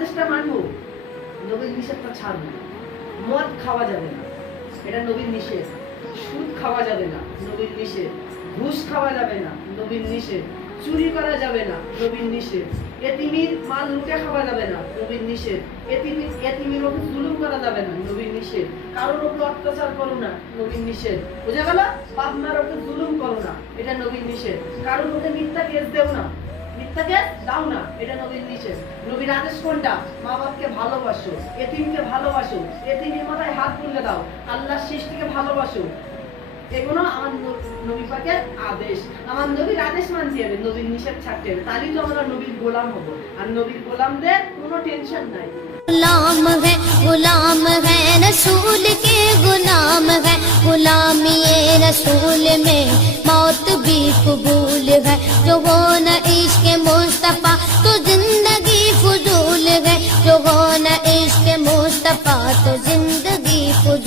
আদেশটা মানবো, নবীর নিষেধটা ছাড়বো। মদ খাওয়া যাবে না, এটা নবীর নিষেধ। সুদ খাওয়া যাবে না, নবীর নিষেধ। ঘুষ খাওয়া যাবে না, নবীর নিষেধ। চুরি করা যাবে না, নবীর নিষেধ। এতিমির মাল লুটে খাওয়া যাবে না, নবীর নিষেধ। এতিমির ওপর জুলুম করা যাবে না, নবীর নিষেধ। কারোর ওপর অত্যাচার করো না, নবীর নিষেধ। বুঝা গেল? বাপ-মার ওপর জুলুম করো না, এটা নবীর নিষেধ। কারোর ওপর মিথ্যা কেস দেও না, মিথ্যা কেস দাও না, এটা নবীর নিষেধ। নবীর আদেশ কোনটা? মা বাপকে ভালোবাসো, এতিমকে ভালোবাসো, এতিমের মাথায় হাত তুলে দাও, আল্লাহর সৃষ্টিকে ভালোবাসো। এগুলো আমার নবী পাকের আদেশ। আমার নবীর আদেশ মানতে হবে, নবীর নিষেধ ছাড়তে হবে, তাহলেই তো আমরা নবীর গোলাম হব। আর নবীর গোলামদের কোনো টেনশন নাই। गुलाम है रसूल के, गुलाम है गुलामी रसूल में मौत भी कबूल है। जो हो न इश्क मुस्तफा तो जिंदगी फजूल है, जो हो न इश्क मुस्तफा तो जिंदगी फजूल।